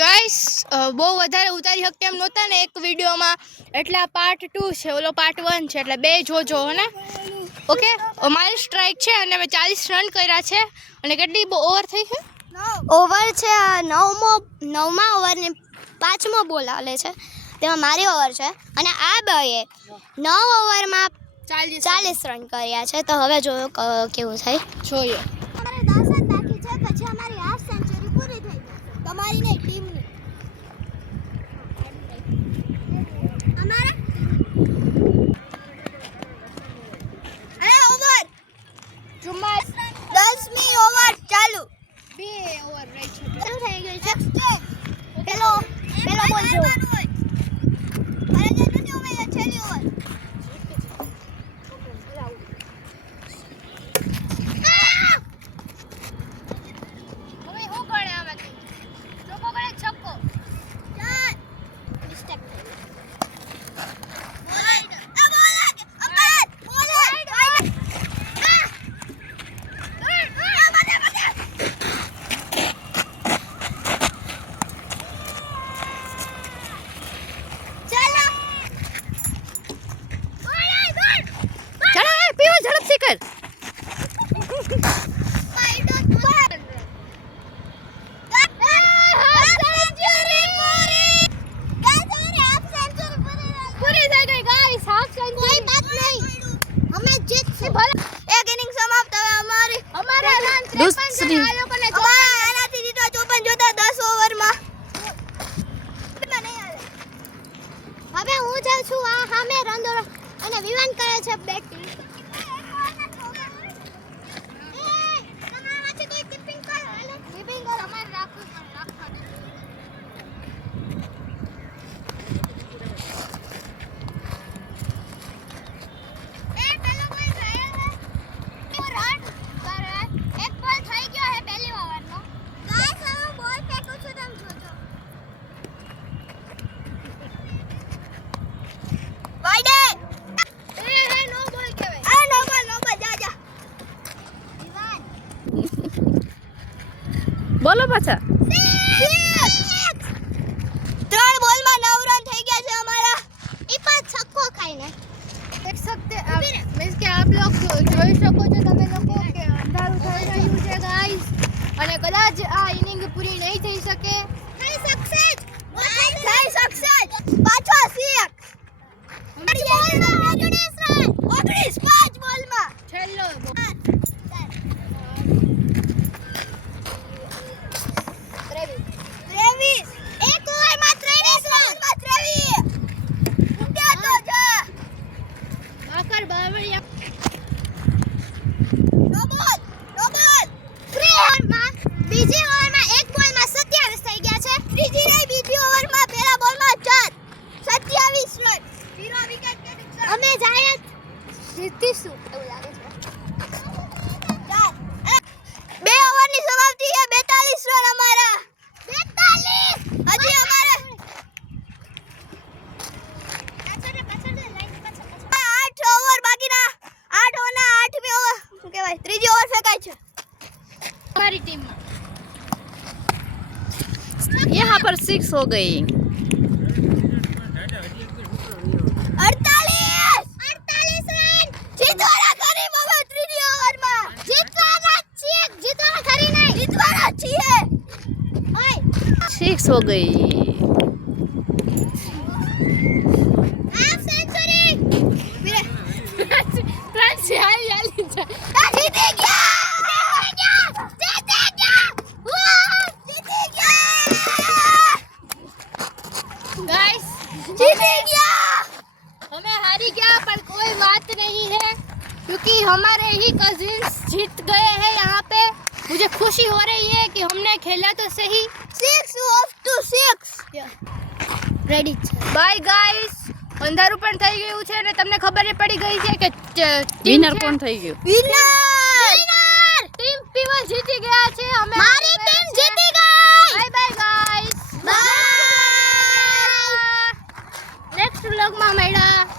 Guys બહુ વધારે ઉતારી શકતે એમ નહોતા ને એક વિડીયોમાં, એટલે આ પાર્ટ 2 છે, ઓલો પાર્ટ 1 છે, એટલે બે જોજો ને. ઓકે, અમારી સ્ટ્રાઇક છે અને અમે 40 રન કર્યા છે. અને કેટલી ઓવર થઈ છે? ઓવર છે 9મા ઓવરની 5મો બોલ આલે છે, તેમાં મારી ઓવર છે. અને આ બેએ 9 ઓવરમાં 40 રન કર્યા છે. તો હવે જોયો કેવું થાય, જોઈએ. અમારે 10 જ બાકી છે, પછી અમારી હાફ સેન્ચુરી પૂરી થઈ જશે. તમારી નહીં, ટીમની. અમારે અને ઓવર 10મી ઓવર ચાલુ. 2 ઓવર રહી છે. ચાલુ થઈ ગયું છે. પેલો બોલ જો. અરે જે નથી ઉમેર્યા છેલ્લી ઓવર. હવે હું જાઉં છું આ સામે રંદોળો અને વિવાન કરે છે બેટિંગ. બોલો પાછા. 3 બોલમાં 9 રન થઈ ગયા છે અમારા. ઈ પાંચ છક્કો ખાઈને देख सकते मीन्स કે આપ લોગ જોઈ શકો છો તમે લોકો કે અંધારું થઈ રહ્યું છે ગાઈસ, અને કદાચ આ ઇનિંગ પૂરી નહીં થઈ શકે. થઈ શકશે પાછો સિયક. 19 બોલમાં છેલ્લો અમે જાય જીતીશું એવું લાગે છે. 2 ઓવરની સમાપ્તિ છે. 42 રન અમારા. 42 હજી અમારે 8 ઓવર બાકીના. 8 ઓવરના 8મી ઓવર શું કહેવાય, ત્રીજી ઓવર ફેંકાય છે हमारी टीम में. यहाँ पर 6 हो गई. 48 रन જીતવાના કરી હવે ત્રીજી ઓવરમાં. જીતવાના છીએ નહીં. જીતવાના છીએ. ઓય 6 हो गई. Half century. फ्रेंड्स याली જીતી ગયા. हमें हारी गया पर कोई बात नहीं है, क्योंकि हमारे ही कजिन्स जीत गए हैं यहाँ पे. मुझे खुशी हो रही है कि हमने खेला तो सही. 6 off to 6 રેડી છે. Bye guys. અંધારું પણ થઈ ગયું છે અને તમને ખબર પડી ગઈ છે કે વિનર કોણ થઈ ગયું. વિનર ટીમ પીવલ જીતી ગયા છે. અમે મારી ટીમ જીતી ગઈ. Bye bye guys. Bye. Next વ્લોગમાં મળ્યા.